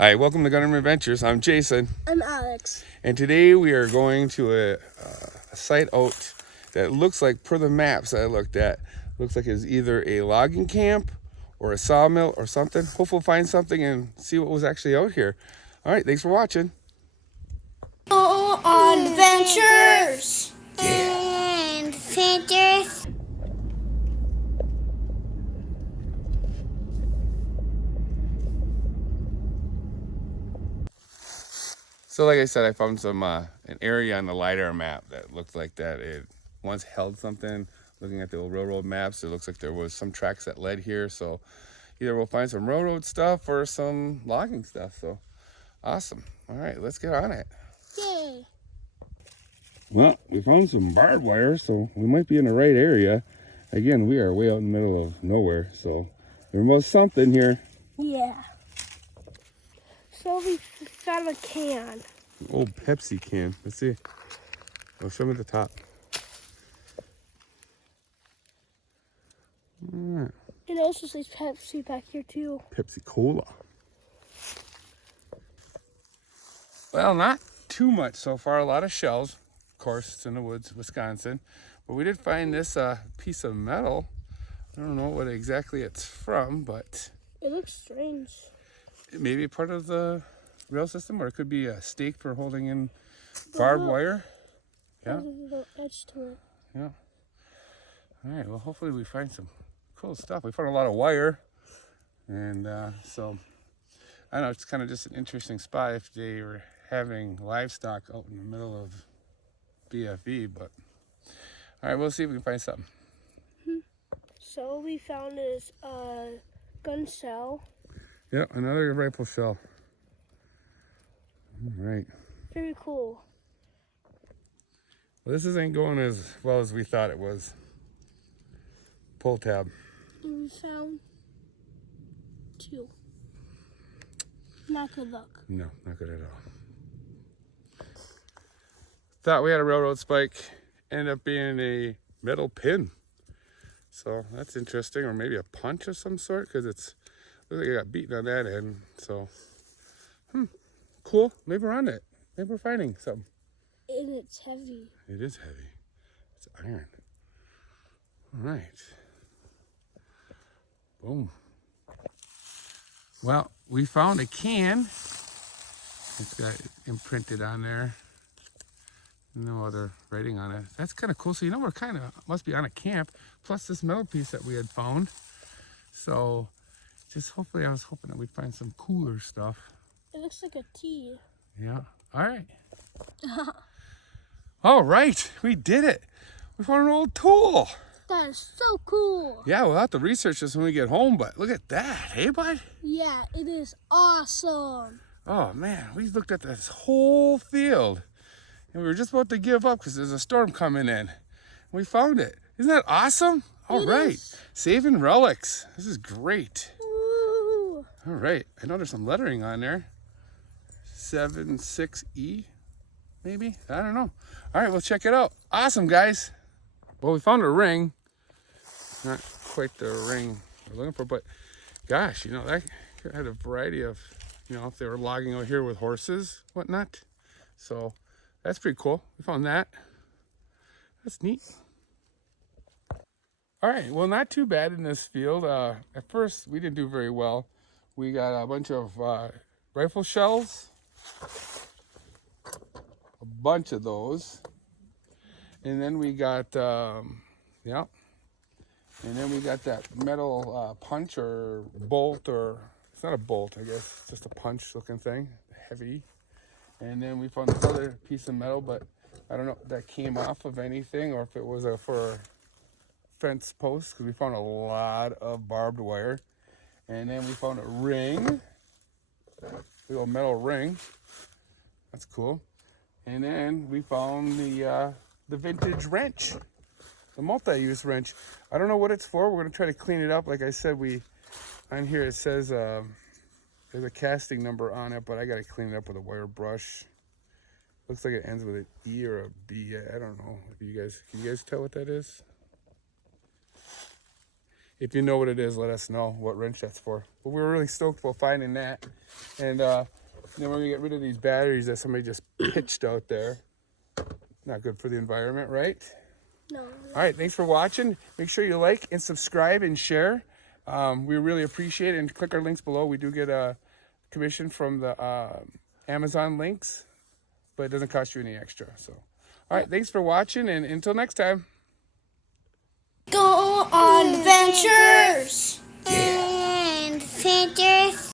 Hi, welcome to Gunner Adventures. I'm Jason, I'm Alex. and today we are going to a site out that looks like, per the maps that I looked at, looks like it's either a logging camp or a sawmill or something. Hopefully we'll find something and see what was actually out here. All right, thanks for watching. Adventures! Yeah. Adventures! So like I said, I found some an area on the LiDAR map that looked like that it once held something. Looking at the old railroad maps, it looks like there was some tracks that led here. So either we'll find some railroad stuff or some logging stuff. So awesome. All right, let's get on it. Yay! Well, we found some barbed wire, so we might be in the right area. Again, we are way out in the middle of nowhere, so there was something here. Yeah. So we found a can. An old Pepsi can. Let's see. I'll show them at the top. All right. It also says Pepsi back here too. Pepsi Cola. Well, not too much so far. A lot of shells. Of course, it's in the woods, Wisconsin. But we did find this piece of metal. I don't know what exactly it's from, but It looks strange. it may be part of the rail system, or it could be a stake for holding in barbed wire. Yeah. There's a little edge to it. Yeah. All right. Well, hopefully we find some cool stuff. We found a lot of wire, and so I don't know. It's kind of just an interesting spot if they were having livestock out in the middle of BFE. But all right, we'll see if we can find something. So we found this gun shell. Yeah, another rifle shell. All right. Very cool. Well, this isn't going as well as we thought it was. Pull tab. And we found two. Not good luck. No, not good at all. Thought we had a railroad spike. Ended up being a metal pin. So that's interesting, or maybe a punch of some sort, because it's looks like it got beaten on that end. So, cool. Maybe we're on it. Maybe we're finding something. And it's heavy. It is heavy. It's iron. All right. Boom. Well, we found a can. It's got imprinted on there. No other writing on it. That's kind of cool. So, we're kind of must be on a camp. Plus this metal piece that we had found. So, just hopefully, I was hoping that we'd find some cooler stuff. It looks like a T. Yeah. All right. All right. We did it. We found an old tool. That is so cool. Yeah, we'll have to research this when we get home, but look at that. Hey, bud? Yeah, it is awesome. Oh, man. We looked at this whole field, and we were just about to give up because there's a storm coming in. We found it. Isn't that awesome? All right. Saving relics. This is great. Woo. All right. I know there's some lettering on there. 76E, maybe? I don't know. All right, we'll check it out. Awesome, guys. Well, we found a ring. Not quite the ring we're looking for, but gosh, that had a variety of, if they were logging out here with horses, whatnot. So that's pretty cool. We found that. That's neat. All right, well, not too bad in this field. At first, we didn't do very well. We got a bunch of rifle shells, a bunch of those, and then we got, and then we got that metal punch or bolt, or it's not a bolt, I guess, it's just a punch looking thing, heavy. And then we found this other piece of metal, but I don't know if that came off of anything or if it was for a fence post, because we found a lot of barbed wire. And then we found a ring, a little metal ring. That's cool. And then we found the vintage wrench, the multi-use wrench. I don't know what it's for. We're gonna try to clean it up. Like I said, on here it says there's a casting number on it, but I gotta clean it up with a wire brush. Looks like it ends with an E or a B. I don't know. Can you guys tell what that is? If you know what it is, let us know what wrench that's for. But we were really stoked about finding that. And then we're going to get rid of these batteries that somebody just pitched out there. Not good for the environment, right? No. All right, thanks for watching. Make sure you like and subscribe and share. We really appreciate it. And click our links below. We do get a commission from the Amazon links, but it doesn't cost you any extra. So, all right, thanks for watching, and until next time. Go on adventures! And fingers.